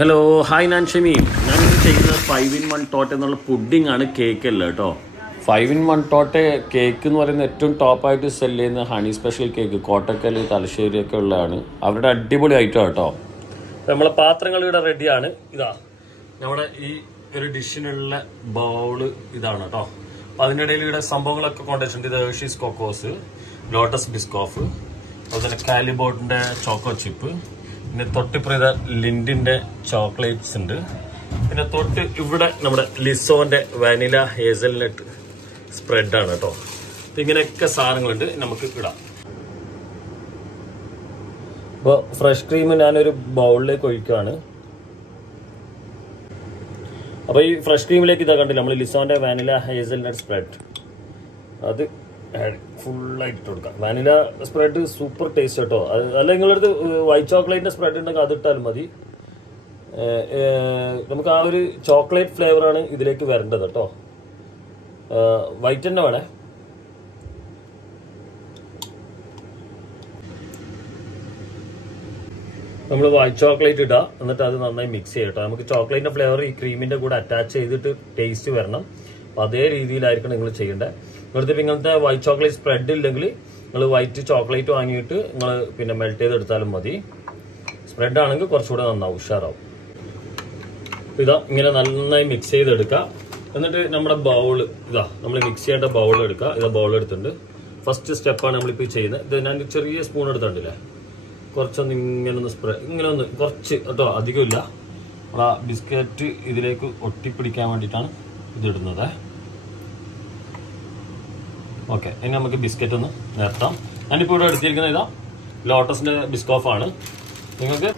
Hello hi ഞാൻ ഷമീം. ഞാനിത് ചെയ്യുന്നത് 5-in-1 ടോട്ട് എന്നുള്ള പുഡിംഗ് കേക്ക് അല്ല കേട്ടോ. 5-in-1 ടോട്ട് കേക്ക് എന്ന് പറയുന്നത് ഏറ്റവും ടോപ്പായിട്ട് സെല് ചെയ്യുന്ന ഹണി സ്പെഷ്യൽ കേക്ക് കോട്ടക്കൽ തലശ്ശേരിയൊക്കെ ഉള്ളതാണ്. അവരുടെ അടിപൊളി ഐറ്റം കേട്ടോ. നമ്മളെ പാത്രങ്ങൾ ഇവിടെ റെഡിയാണ്. ഇതാ നമ്മുടെ ഈ ഒരു ഡിഷിനുള്ള ബൗള് ഇതാണ് കേട്ടോ. അപ്പം അതിൻ്റെ ഇടയിൽ ഇവിടെ സംഭവങ്ങളൊക്കെ കൊണ്ടുവച്ചിട്ടുണ്ട്. ഇത് ഹെർഷീസ് കൊക്കോസ്, ലോട്ടസ് ബിസ്കോഫ്, അതുപോലെ തന്നെ കാലിബോട്ടിൻ്റെ ചോക്കോ ചിപ്പ്, പിന്നെ തൊട്ടിപ്പുറ ലിൻഡിന്റെ ചോക്ലേറ്റ്സ് ഉണ്ട്. പിന്നെ തൊട്ട് ഇവിടെ നമ്മുടെ ലിസോന്റെ വാനില ഹേസൽനട്ട് സ്പ്രെഡാണ് കേട്ടോ. ഇങ്ങനെയൊക്കെ സാധനങ്ങളുണ്ട്, നമുക്ക് ഇടാം. അപ്പോൾ ഫ്രഷ് ക്രീം ഞാനൊരു ബൗളിലേക്ക് ഒഴിക്കുകയാണ്. അപ്പോൾ ഈ ഫ്രഷ് ക്രീമിലേക്ക് ഇതാ കണ്ടില്ല, നമ്മൾ ലിസോന്റെ വാനില ഹേസൽനട്ട് സ്പ്രെഡ് അത് ഫുള്ളായിട്ട് ഇട്ട് കൊടുക്കാം. വാനില സ്പ്രെഡ് സൂപ്പർ ടേസ്റ്റ് കേട്ടോ. അല്ല നിങ്ങളടുത്ത് വൈറ്റ് ചോക്ലേറ്റിന്റെ സ്പ്രെഡ് ഉണ്ടെങ്കിൽ അതിട്ടാലും മതി. നമുക്ക് ആ ഒരു ചോക്ലേറ്റ് ഫ്ലേവറാണ് ഇതിലേക്ക് വരേണ്ടത് കേട്ടോ. വൈറ്റ് തന്നെ വേണേ. നമ്മൾ വൈറ്റ് ചോക്ലേറ്റ് ഇടുക, എന്നിട്ട് അത് നന്നായി മിക്സ് ചെയ്യാം കേട്ടോ. നമുക്ക് ചോക്ലേറ്റിന്റെ ഫ്ലേവർ ഈ ക്രീമിന്റെ കൂടെ അറ്റാച്ച് ചെയ്തിട്ട് ടേസ്റ്റ് വരണം. അപ്പം അതേ രീതിയിലായിരിക്കണം നിങ്ങൾ ചെയ്യേണ്ടത്. നിങ്ങളിപ്പോൾ ഇങ്ങനത്തെ വൈറ്റ് ചോക്ലേറ്റ് സ്പ്രെഡ് ഇല്ലെങ്കിൽ നിങ്ങൾ വൈറ്റ് ചോക്ലേറ്റ് വാങ്ങിയിട്ട് നിങ്ങൾ പിന്നെ മെൽറ്റ് ചെയ്തെടുത്താലും മതി. സ്പ്രെഡ് ആണെങ്കിൽ കുറച്ചുകൂടെ നന്നാവും, ഉഷാറാവും. ഇതാ ഇങ്ങനെ നന്നായി മിക്സ് ചെയ്തെടുക്കുക. എന്നിട്ട് നമ്മുടെ ബൗള് ഇതാ നമ്മൾ മിക്സ് ചെയ്യേണ്ട ബൗൾ എടുക്കുക. ഇതാ ബൗൾ എടുത്തിട്ടുണ്ട്. ഫസ്റ്റ് സ്റ്റെപ്പാണ് നമ്മളിപ്പോൾ ചെയ്യുന്നത്. ഇത് ഞാൻ ചെറിയ സ്പൂൺ എടുത്തിട്ടില്ലേ, കുറച്ചൊന്ന് ഇങ്ങനെ ഒന്ന് കുറച്ച് കേട്ടോ, അധികമില്ല. നമ്മൾ ആ ബിസ്ക്കറ്റ് ഇതിലേക്ക് ഒട്ടിപ്പിടിക്കാൻ വേണ്ടിയിട്ടാണ് ഇതിടുന്നത്. ഓക്കെ, ഇനി നമുക്ക് ബിസ്ക്കറ്റ് ഒന്ന് നിരത്താം. ഞാനിപ്പോൾ ഇവിടെ എടുത്തിരിക്കുന്നത് ഇതാ ലോട്ടസിന്റെ ബിസ്കോഫാണ്. നിങ്ങൾക്ക്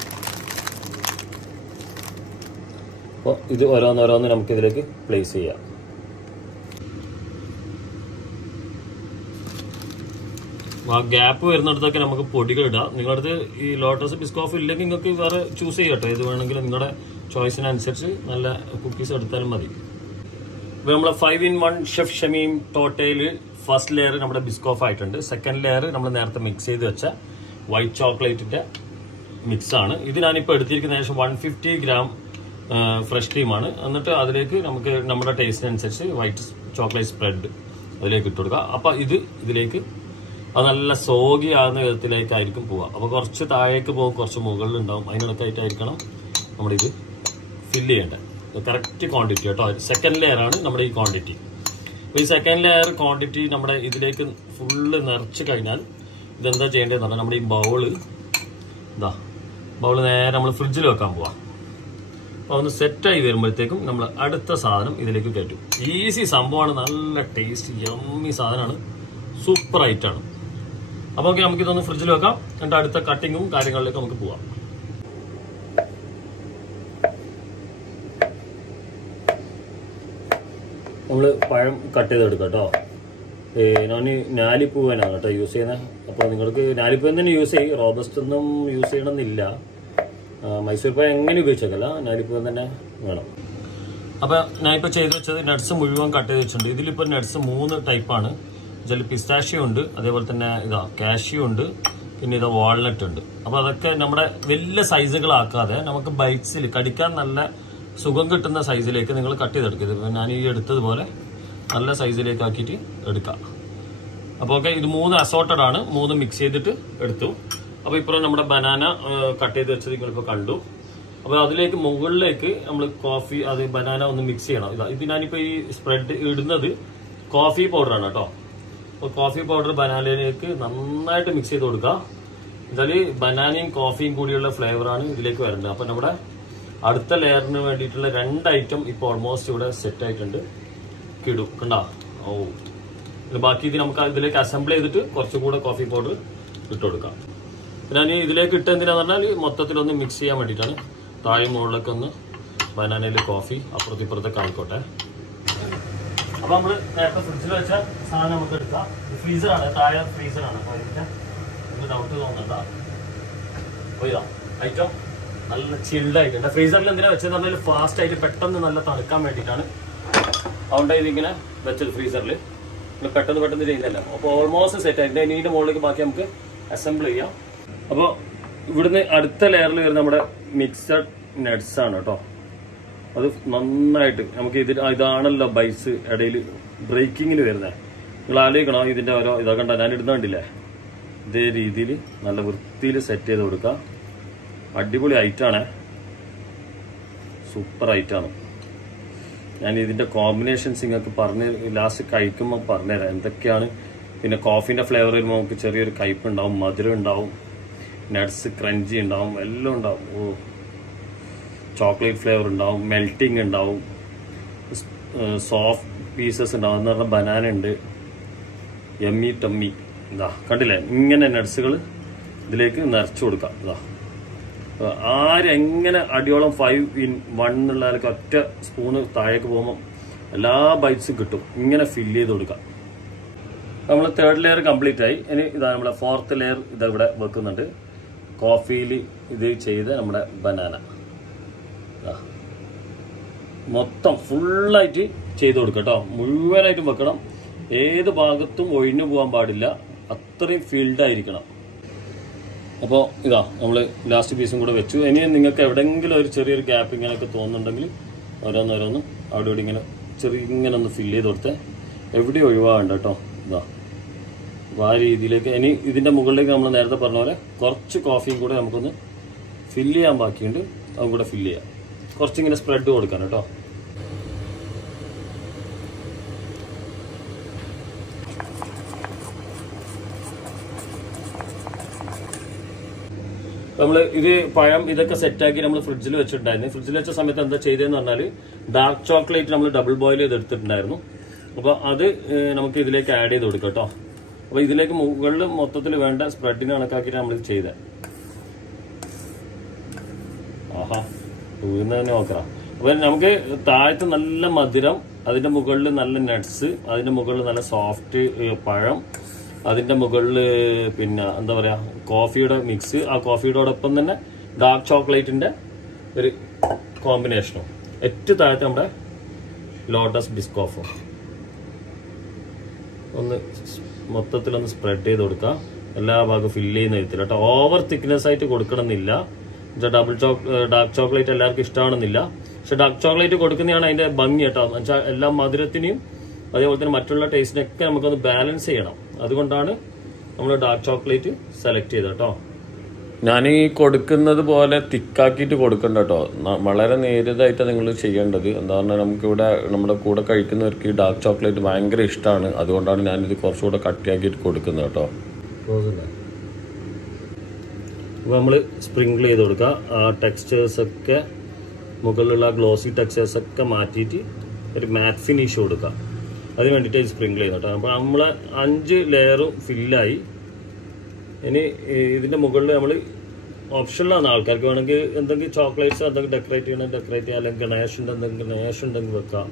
അപ്പോൾ ഇത് ഓരോന്നോരോന്ന് നമുക്ക് ഇതിലേക്ക് പ്ലേസ് ചെയ്യാം. ആ ഗ്യാപ്പ് വരുന്നിടത്തൊക്കെ നമുക്ക് പൊടികൾ ഇടാം. നിങ്ങളടുത്ത് ഈ ലോട്ടസ് ബിസ്കോഫ് ഇല്ലെങ്കിൽ നിങ്ങൾക്ക് വേറെ ചൂസ് ചെയ്യാം കേട്ടോ. ഇത് വേണമെങ്കിൽ നിങ്ങളുടെ ചോയ്സിനനുസരിച്ച് നല്ല കുക്കീസ് എടുത്താലും മതി. ഇപ്പോൾ നമ്മളെ 5-in-1 ഷെഫ് ഷമീം ടോട്ടയിൽ ഫസ്റ്റ് ലെയർ നമ്മുടെ ബിസ്കോഫ് ആയിട്ടുണ്ട്. സെക്കൻഡ് ലെയർ നമ്മൾ നേരത്തെ മിക്സ് ചെയ്ത് വെച്ച വൈറ്റ് ചോക്ലേറ്റിന്റെ മിക്സ് ആണ്. ഇത് ഞാനിപ്പോൾ എടുത്തിരിക്കുന്ന ഏകദേശം 150 ഗ്രാം ഫ്രഷ് ക്രീമാണ്. എന്നിട്ട് അതിലേക്ക് നമുക്ക് നമ്മുടെ ടേസ്റ്റിനനുസരിച്ച് വൈറ്റ് ചോക്ലേറ്റ് സ്പ്രെഡ് അതിലേക്ക് ഇട്ട് കൊടുക്കുക. അപ്പം ഇതിലേക്ക് അത് നല്ല സോഗി ആകുന്ന വിധത്തിലേക്കായിരിക്കും പോവുക. അപ്പോൾ കുറച്ച് താഴേക്ക് പോകും, കുറച്ച് മുകളിലുണ്ടാവും. അതിനിടയ്ക്ക് ആയിട്ടായിരിക്കണം നമ്മളിത് ഫില്ല് ചെയ്യേണ്ടത്. കറക്റ്റ് ക്വാണ്ടിറ്റി കേട്ടോ. സെക്കൻഡ് ലെയർ ആണ് നമ്മുടെ ഈ ക്വാണ്ടിറ്റി. അപ്പോൾ ഈ സെക്കൻഡ് ലെയർ ക്വാണ്ടിറ്റി നമ്മുടെ ഇതിലേക്ക് ഫുള്ള് നിറച്ച് കഴിഞ്ഞാൽ ഇതെന്താ ചെയ്യേണ്ടതെന്ന് പറഞ്ഞാൽ നമ്മുടെ ഈ ബൗള് നേരെ നമ്മൾ ഫ്രിഡ്ജിൽ വെക്കാൻ പോവാം. അപ്പോൾ ഒന്ന് സെറ്റായി വരുമ്പോഴത്തേക്കും നമ്മൾ അടുത്ത സാധനം ഇതിലേക്ക് കയറ്റും. ഈസി സംഭവമാണ്, നല്ല ടേസ്റ്റ് യമ്മി സാധനമാണ്, സൂപ്പർ ഐറ്റാണ്. അപ്പോൾ ഓക്കെ, നമുക്കിതൊന്ന് ഫ്രിഡ്ജിൽ വെക്കാം. എന്നിട്ട് അടുത്ത കട്ടിങ്ങും കാര്യങ്ങളിലേക്ക് നമുക്ക് പോവാം. നമ്മൾ പഴം കട്ട് ചെയ്തെടുക്കാം കേട്ടോ. ഞാൻ ഞാലിപ്പൂവനാണ് കേട്ടോ യൂസ് ചെയ്യുന്നത്. അപ്പോൾ നിങ്ങൾക്ക് ഞാലിപ്പൂവൻ തന്നെ യൂസ് ചെയ്യും, റോബസ്റ്റ് ഒന്നും യൂസ് ചെയ്യണമെന്നില്ല. മൈസൂർ പഴം എങ്ങനെ ഉപയോഗിച്ചേക്കല്ല, ഞാലിപ്പൂവൻ തന്നെ വേണം. അപ്പോൾ ഞാനിപ്പോൾ ചെയ്ത് വെച്ചത് നട്ട്സ് മുഴുവൻ കട്ട് ചെയ്ത് വെച്ചിട്ടുണ്ട്. ഇതിലിപ്പോൾ നട്ട്സ് 3 ടൈപ്പാണ്. ഇതിൽ പിസ്താഷ്യോ ഉണ്ട്, അതേപോലെ തന്നെ കാഷ്യൂ ഉണ്ട്, പിന്നെ വാൾനട്ട് ഉണ്ട്. അപ്പോൾ അതൊക്കെ നമ്മുടെ വലിയ സൈസുകളാക്കാതെ നമുക്ക് ബൈറ്റ്സിൽ കടിക്കാൻ നല്ല സുഖം കിട്ടുന്ന സൈസിലേക്ക് നിങ്ങൾ കട്ട് ചെയ്തെടുക്കരുത്. ഞാൻ ഈ എടുത്തതുപോലെ നല്ല സൈസിലേക്ക് ആക്കിയിട്ട് എടുക്കാം. അപ്പോൾ ഓക്കെ, ഇത് 3 അസോർട്ടഡ് ആണ്. 3 മിക്സ് ചെയ്തിട്ട് എടുത്തു. അപ്പോൾ ഇപ്പുറം നമ്മുടെ ബനാന കട്ട് ചെയ്ത് വെച്ചത് നിങ്ങളിപ്പോൾ കണ്ടു. അപ്പോൾ അതിലേക്ക് മുകളിലേക്ക് നമ്മൾ കോഫി, അത് ബനാന ഒന്ന് മിക്സ് ചെയ്യണം. ഇത് ഞാനിപ്പോൾ ഈ സ്പ്രെഡ് ഇടുന്നത് കോഫി പൗഡറാണ് കേട്ടോ. അപ്പോൾ കോഫി പൗഡർ ബനാനയിലേക്ക് നന്നായിട്ട് മിക്സ് ചെയ്ത് കൊടുക്കുക. എന്തായാലും ബനാനയും കോഫിയും കൂടിയുള്ള ഫ്ലേവറാണ് ഇതിലേക്ക് വരേണ്ടത്. അപ്പോൾ നമ്മുടെ അടുത്ത ലെയറിന് വേണ്ടിയിട്ടുള്ള 2 ഐറ്റം ഇപ്പോൾ ഓൾമോസ്റ്റ് ഇവിടെ സെറ്റ് ആയിട്ടുണ്ട്. കിടും കണ്ടോ. ബാക്കി ഇത് നമുക്ക് ഇതിലേക്ക് അസംബിൾ ചെയ്തിട്ട് കുറച്ചുകൂടെ കോഫി പൗഡർ ഇട്ട് കൊടുക്കാം. ഞാൻ ഇതിലേക്ക് ഇട്ട് എന്തിനാന്ന് പറഞ്ഞാൽ മൊത്തത്തിലൊന്ന് മിക്സ് ചെയ്യാൻ വേണ്ടിയിട്ടാണ്. താഴെ മുകളിലൊക്കെ ഒന്ന് ബനാനയിൽ കോഫി അപ്പുറത്തിപ്പുറത്തൊക്കെ ആയിക്കോട്ടെ. അപ്പോൾ നമ്മൾ നേരത്തെ ഫ്രിഡ്ജിൽ വെച്ച സാധനം നമുക്ക് എടുക്കാം. ഫ്രീസറാണ്, താഴെ ഫ്രീസറാണ്. അപ്പോൾ അതിൻ്റെ ഡൗട്ട് തോന്നണ്ട. അപ്പോൾ ഇതാ ഐറ്റം നല്ല ചിൽഡ് ആയിട്ടുണ്ട്. ഫ്രീസറിൽ എന്തിനാണ് വെച്ചതെന്ന് പറഞ്ഞാൽ ഫാസ്റ്റ് ആയിട്ട് പെട്ടെന്ന് നല്ല തണുക്കാൻ വേണ്ടിയിട്ടാണ്. അതുകൊണ്ട് ഇതിങ്ങനെ വെച്ചത് ഫ്രീസറിൽ പെട്ടെന്ന് ചെയ്യുന്നില്ല. അപ്പോൾ ഓൾമോസ്റ്റ് സെറ്റ് ആയിട്ട് ഇതിൻ്റെ മുകളിലേക്ക് ബാക്കി നമുക്ക് അസംബിൾ ചെയ്യാം. അപ്പോൾ ഇവിടുന്ന് അടുത്ത ലെയറിൽ വരുന്ന നമ്മുടെ മിക്സഡ് നട്സാണ് കേട്ടോ. അത് നന്നായിട്ട് നമുക്ക് ഇതാണല്ലോ ബൈസ് ഇടയിൽ ബ്രേക്കിങ്ങിൽ വരുന്നത്. നിങ്ങൾ ആലോചിക്കണം ഇതിൻ്റെ ഓരോ ഇതാ കണ്ട ഞാൻ ഇടുന്നുണ്ടില്ലേ, ഇതേ രീതിയിൽ നല്ല വൃത്തിയിൽ സെറ്റ് ചെയ്ത് കൊടുക്കുക. അടിപൊളി ഐറ്റാണ്, സൂപ്പർ ഐറ്റാണ്. ഞാൻ ഇതിൻ്റെ കോമ്പിനേഷൻസ് നിങ്ങൾക്ക് പറഞ്ഞ് ലാസ്റ്റ് കഴിക്കുമ്പോൾ പറഞ്ഞുതരാം എന്തൊക്കെയാണ്. പിന്നെ കോഫീൻ്റെ ഫ്ലേവർ വരുമ്പോൾ നമുക്ക് ചെറിയൊരു കയ്പ്പ് ഉണ്ടാവും, മധുരം ഉണ്ടാവും, നട്ട്സ് ക്രഞ്ചി ഉണ്ടാവും, എല്ലാം ഉണ്ടാവും. ചോക്ലേറ്റ് ഫ്ലേവർ ഉണ്ടാവും, മെൽറ്റിംഗ് ഉണ്ടാവും, സോഫ്റ്റ് പീസസ് ഉണ്ടാവും. എന്ന് പറഞ്ഞാൽ ബനാന ഉണ്ട്, യമ്മി ടമ്മി. ഇതാ കണ്ടില്ലേ, ഇങ്ങനെ നട്ട്സുകൾ ഇതിലേക്ക് നിറച്ചു കൊടുക്കാം. ഇതാ ആരെങ്ങനെ അടിയോളം 5-in-1 എന്നുള്ള ഒറ്റ സ്പൂണ് താഴേക്ക് പോകുമ്പോൾ എല്ലാ ബൈറ്റ്സും കിട്ടും. ഇങ്ങനെ ഫില്ല് ചെയ്ത് കൊടുക്കാം. നമ്മൾ 3rd ലെയർ കംപ്ലീറ്റ് ആയി. ഇനി ഇതാ നമ്മുടെ 4th ലെയർ ഇതവിടെ വെക്കുന്നുണ്ട്. കോഫിയിൽ ഇത് ചെയ്ത് നമ്മുടെ ബനാന മൊത്തം ഫുള്ളായിട്ട് ചെയ്ത് കൊടുക്കുക കേട്ടോ. മുഴുവനായിട്ടും വെക്കണം. ഏത് ഭാഗത്തും ഒഴിഞ്ഞു പോകാൻ പാടില്ല, അത്രയും ഫീൽഡായിരിക്കണം. അപ്പോൾ ഇതാ നമ്മൾ ലാസ്റ്റ് പീസും കൂടെ വെച്ചു. ഇനി നിങ്ങൾക്ക് എവിടെയെങ്കിലും ഒരു ചെറിയൊരു ഗ്യാപ്പ് ഇങ്ങനെയൊക്കെ തോന്നുന്നുണ്ടെങ്കിൽ ഓരോന്നോരോന്ന് അവിടെ ഇവിടെ ഇങ്ങനെ ഇങ്ങനെ ഒന്ന് ഫില്ല് ചെയ്ത് കൊടുത്തേ, എവിടെയും ഒഴിവാകണ്ട കേട്ടോ. ഇതാ അപ്പോൾ ആ രീതിയിലേക്ക്. ഇനി ഇതിൻ്റെ മുകളിലേക്ക് നമ്മൾ നേരത്തെ പറഞ്ഞ പോലെ കുറച്ച് കോഫിയും കൂടെ നമുക്കൊന്ന് ഫില്ല് ചെയ്യാൻ ബാക്കിയുണ്ട്, അതും കൂടെ ഫില്ല് ചെയ്യാം. കുറച്ചിങ്ങനെ സ്പ്രെഡ് കൊടുക്കാൻ കേട്ടോ. നമ്മൾ ഇത് പഴം ഇതൊക്കെ സെറ്റാക്കി നമ്മൾ ഫ്രിഡ്ജിൽ വെച്ചിട്ടുണ്ടായിരുന്നു. ഫ്രിഡ്ജിൽ വെച്ച സമയത്ത് എന്താ ചെയ്തതെന്ന് പറഞ്ഞാൽ ഡാർക്ക് ചോക്ലേറ്റ് നമ്മൾ ഡബിൾ ബോയിൽ ചെയ്ത് എടുത്തിട്ടുണ്ടായിരുന്നു. അപ്പോൾ അത് നമുക്ക് ഇതിലേക്ക് ആഡ് ചെയ്ത് കൊടുക്കാം കേട്ടോ. അപ്പോൾ ഇതിലേക്ക് മുകളിൽ മൊത്തത്തിൽ വേണ്ട സ്പ്രെഡിന് കണക്കാക്കിയിട്ട് നമ്മളിത് ചെയ്തത്. ആഹാ തൂന്ന് തന്നെ നോക്കാം. അപ്പോൾ നമുക്ക് താഴത്ത് നല്ല മധുരം, അതിൻ്റെ മുകളിൽ നല്ല നട്ട്സ്, അതിൻ്റെ മുകളിൽ നല്ല സോഫ്റ്റ് പഴം, അതിൻ്റെ മുകളിൽ പിന്നെ എന്താ പറയുക കോഫിയുടെ മിക്സ്, ആ കോഫിയോടൊപ്പം തന്നെ ഡാർക്ക് ചോക്ലേറ്റിൻ്റെ ഒരു കോമ്പിനേഷനും, ഏറ്റവും താഴത്ത് നമ്മുടെ ലോട്ടസ് ബിസ്കോഫും ഒന്ന് മൊത്തത്തിലൊന്ന് സ്പ്രെഡ് ചെയ്ത് കൊടുക്കുക. എല്ലാ ഭാഗവും ഫില്ല് ചെയ്യുന്ന വിധത്തിൽ കേട്ടോ. ഓവർ തിക്നെസ് ആയിട്ട് കൊടുക്കണമെന്നില്ല. ഡാർക്ക് ചോക്ലേറ്റ് എല്ലാവർക്കും ഇഷ്ടമാണെന്നില്ല, പക്ഷെ ഡാർക്ക് ചോക്ലേറ്റ് കൊടുക്കുന്നതാണ് അതിൻ്റെ ഭംഗി കേട്ടോ. എന്ന് വെച്ചാൽ എല്ലാ മധുരത്തിനെയും അതേപോലെ തന്നെ മറ്റുള്ള ടേസ്റ്റിനൊക്കെ നമുക്കൊന്ന് ബാലൻസ് ചെയ്യണം. അതുകൊണ്ടാണ് നമ്മൾ ഡാർക്ക് ചോക്ലേറ്റ് സെലക്ട് ചെയ്തത് കേട്ടോ. ഞാൻ ഈ കൊടുക്കുന്നത് പോലെ തിക്കാക്കിയിട്ട് കൊടുക്കണ്ട കേട്ടോ. വളരെ നേരിയതായിട്ട് നിങ്ങൾ ചെയ്യേണ്ടത്. എന്താ പറഞ്ഞാൽ നമുക്കിവിടെ നമ്മുടെ കൂടെ കഴിക്കുന്നവർക്ക് ഈ ഡാർക്ക് ചോക്ലേറ്റ് ഭയങ്കര ഇഷ്ടമാണ്. അതുകൊണ്ടാണ് ഞാനിത് കുറച്ചുകൂടെ കട്ടിയാക്കിയിട്ട് കൊടുക്കുന്നത് കേട്ടോ. അപ്പോൾ നമ്മൾ സ്പ്രിങ്കിൾ ചെയ്ത് കൊടുക്കുക. ആ ടെക്സ്ചേഴ്സൊക്കെ മുകളിലുള്ള ഗ്ലോസി ടെക്സ്ചേഴ്സൊക്കെ മാറ്റിയിട്ട് ഒരു മാറ്റ് ഫിനിഷ് കൊടുക്കുക. അതിന് വേണ്ടിയിട്ട് സ്പ്രിങ്കിൾ ചെയ്ത് കേട്ടോ. അപ്പോൾ നമ്മൾ 5 ലെയറും ഫില്ലായി. ഇനി ഇതിൻ്റെ മുകളിൽ നമ്മൾ ഓപ്ഷനിലാണ്, ആൾക്കാർക്ക് വേണമെങ്കിൽ എന്തെങ്കിലും ചോക്ലേറ്റ്സ് എന്തെങ്കിലും ഡെക്കറേറ്റ് ചെയ്യണമെങ്കിൽ ഡെക്കറേറ്റ് ചെയ്യാം, അല്ലെങ്കിൽ ഗണേഷുണ്ട് എന്തെങ്കിലും ഗണേഷുണ്ടെങ്കിൽ വെക്കാം.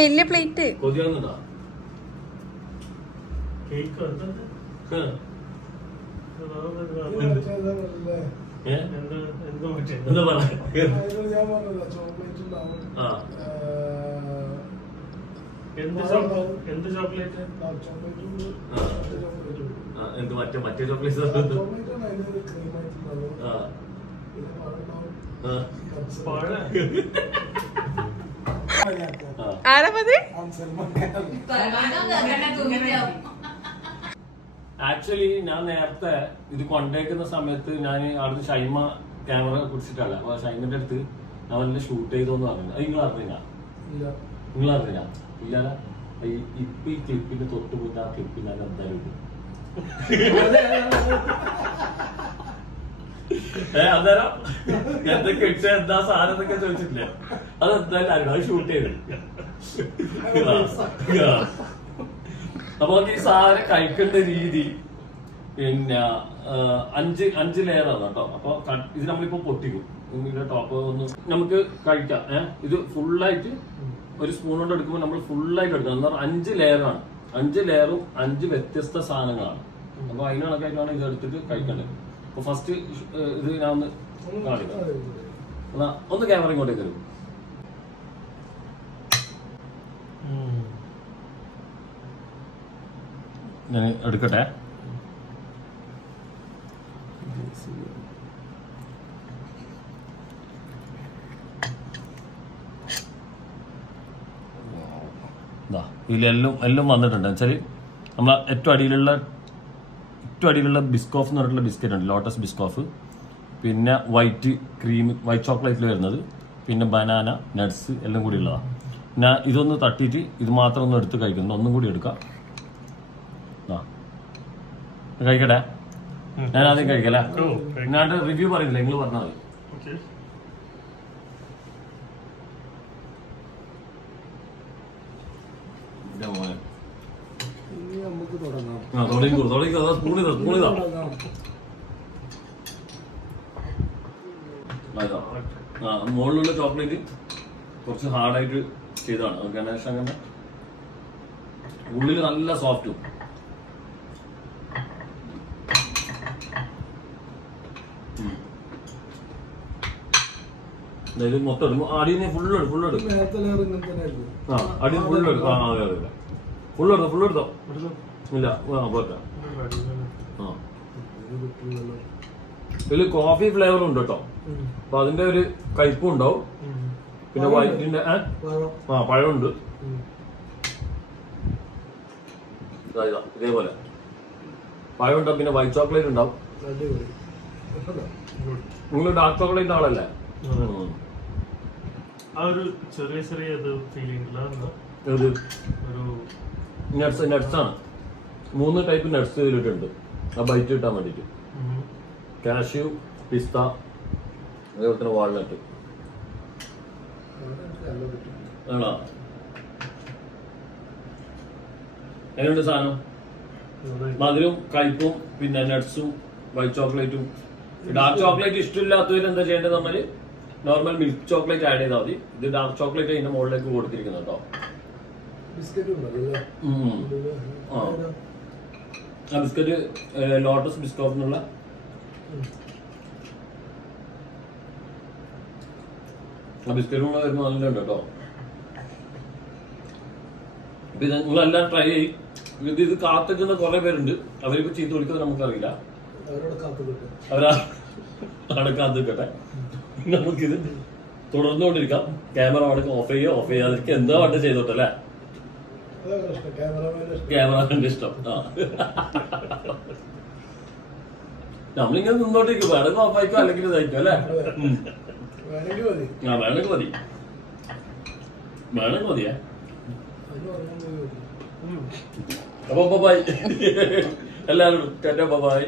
വലിയ പ്ലേറ്റ് കൊതിയാവുന്നുണ്ടോ? എന്താ പറയാ എന്ത് മറ്റേ ചോക്ലേറ്റ് ആക്ച്വലി ഞാൻ നേരത്തെ ഇത് കൊണ്ടേക്കുന്ന സമയത്ത് ഞാൻ അവിടുന്ന് ഷൈമ ക്യാമറ പിടിച്ചിട്ടല്ല. അപ്പൊ ഷൈമിന്റെ അടുത്ത് ഞാൻ വല്ല ഷൂട്ട് ചെയ്തോന്ന് പറഞ്ഞു. അത് നിങ്ങൾ അറിഞ്ഞില്ല? ഇല്ല. ഇപ്പൊ ഈ ക്ലിപ്പിന്റെ തൊട്ട് മുന്നേ ആ ക്ലിപ്പിൽ ഞാൻ എന്തായാലും ഇടും. അന്നേരം എന്തൊക്കെ ഇട്ട എന്താ സാധനം എന്നൊക്കെ ചോദിച്ചിട്ടില്ലേ, അത് എന്തായാലും അറിയണം. അത് ഷൂട്ട് ചെയ്ത് അപ്പൊ ഈ സാധനം കഴിക്കേണ്ട രീതി പിന്നെ 5 ലെയറാണ് കേട്ടോ. അപ്പൊ ഇത് നമ്മളിപ്പോ പൊട്ടിക്കും. ഇതിന്റെ ടോപ്പ് ഒന്ന് നമുക്ക് കഴിക്കാം. ഇത് ഫുള്ളായിട്ട് ഒരു സ്പൂൺ കൊണ്ട് എടുക്കുമ്പോൾ നമ്മൾ ഫുള്ളായിട്ട് എടുക്കണം. എന്ന് പറഞ്ഞാൽ 5 ലെയറാണ്. 5 ലെയറും 5 വ്യത്യസ്ത സാധനങ്ങളാണ്. അപ്പൊ അതിന് കണക്കായിട്ടാണ് ഇത് എടുത്തിട്ട് കഴിക്കേണ്ടത്. അപ്പൊ ഫസ്റ്റ് ഇത് ഞാൻ ഒന്ന് കാണിക്കാം. ഒന്ന് ക്യാമറ ഇങ്ങോട്ടേക്ക് വരും. ഞാൻ എടുക്കട്ടെ. ഇതിലെല്ലാം വന്നിട്ടുണ്ട് വെച്ചാൽ നമ്മളെ ഏറ്റവും അടിയിലുള്ള ബിസ്കോഫ് എന്ന് പറഞ്ഞിട്ടുള്ള ബിസ്ക്കറ്റ് ഉണ്ട്, ലോട്ടസ് ബിസ്കോഫ്. പിന്നെ വൈറ്റ് ചോക്ലേറ്റിൽ വരുന്നത്, പിന്നെ ബനാന, നട്ട്സ് എല്ലാം കൂടി ഉള്ളതാണ്. ഞാൻ ഇതൊന്ന് തട്ടിയിട്ട് ഇത് മാത്രം ഒന്ന് എടുത്ത് കഴിക്കുന്നു. ഒന്നും കൂടി എടുക്കാം. കഴിക്കട്ടെ? ഞാൻ ആദ്യം കഴിക്കല്ലേ? ഞാൻ റിവ്യൂ പറയുന്നില്ല, നിങ്ങൾ പറഞ്ഞാൽ മതി. മുകളിലുള്ള ചോക്ലേറ്റ് കുറച്ച് ഹാർഡായിട്ട് ചെയ്തതാണ്. ഗണേഷ് അങ്ങനെ ഉള്ളിൽ നല്ല സോഫ്റ്റും. മൊത്തം അടിയിൽ ഫുള്ളെടുക്കും. അടിയിൽ ഫുള്ളെടുക്കും. ഫുള്ളെടുത്തോ? ഇല്ല, പോട്ടെ. ഇതില് കോഫി ഫ്ലേവർ ഉണ്ട് കേട്ടോ. അപ്പൊ അതിന്റെ ഒരു കയ്പും ഉണ്ടാവും. പിന്നെ വൈറ്റിന്റെ പഴമുണ്ട്. ഇതേപോലെ പഴം ഉണ്ടാവും. പിന്നെ വൈറ്റ് ചോക്ലേറ്റ് ഉണ്ടാവും. നിങ്ങൾ ഡാർക്ക് ചോക്ലേറ്റ് ആളല്ലേ? നട്ട്സ് ആണ്. 3 ടൈപ്പ് നട്ട്സ് ഇതിലിട്ടുണ്ട് ആ ബൈറ്റ് കിട്ടാൻ വേണ്ടിട്ട്. കാഷ്യൂ, പിസ്ത, അതേപോലെ തന്നെ വാൾനട്ട്. ആണോ? എങ്ങനെയുണ്ട് സാധനം? മധുരവും കയ്പും പിന്നെ നട്ട്സും വൈറ്റ് ചോക്ലേറ്റും. ഡാർക്ക് ചോക്ലേറ്റ് ഇഷ്ടമില്ലാത്തവർ എന്താ ചെയ്യേണ്ടത്? നമ്മള് നോർമൽ മിൽക്ക് ചോക്ലേറ്റ് ആഡ് ചെയ്താൽ മതി. ഇത് ഡാർക്ക് ചോക്ലേറ്റ് അതിന്റെ മുകളിലേക്ക് കൊടുത്തിരിക്കുന്നത് കേട്ടോ. ആ ബിസ്ക്കറ്റ് ലോട്ടസ് ബിസ്കോഫ് എന്നുള്ള ആ ബിസ്ക്കറ്റും കൂടെ വരുമ്പോൾ നല്ലുണ്ട് കേട്ടോ. അപ്പൊ ഇത് നിങ്ങളെല്ലാം ട്രൈ ചെയ്യും. ഇത് കാത്തിക്കുന്ന കുറെ പേരുണ്ട്. അവരിപ്പോ ചീത്ത വിളിക്കുന്നത് നമുക്കറിയില്ല. അവരവിടെ കാത്തിക്കട്ടെ. നമുക്കിത് തുടർന്നുകൊണ്ടിരിക്കാം. ക്യാമറ അവിടെ ഓഫ് ചെയ്യാതിരിക്കുക. എന്താ വട്ടം ചെയ്തോട്ടല്ലേ? ക്യാമറമാന്റെ ഇഷ്ടം. നമ്മളിങ്ങനെ നിന്നോട്ടേക്ക് വേണമെങ്കിൽ ഓഫായിക്കോ അല്ലെങ്കിൽ ഇതായിക്കോ അല്ലേ? വേണമെങ്കിൽ മതിയേ. അപ്പൊ ബൈ എല്ലാവരും. ബൈ.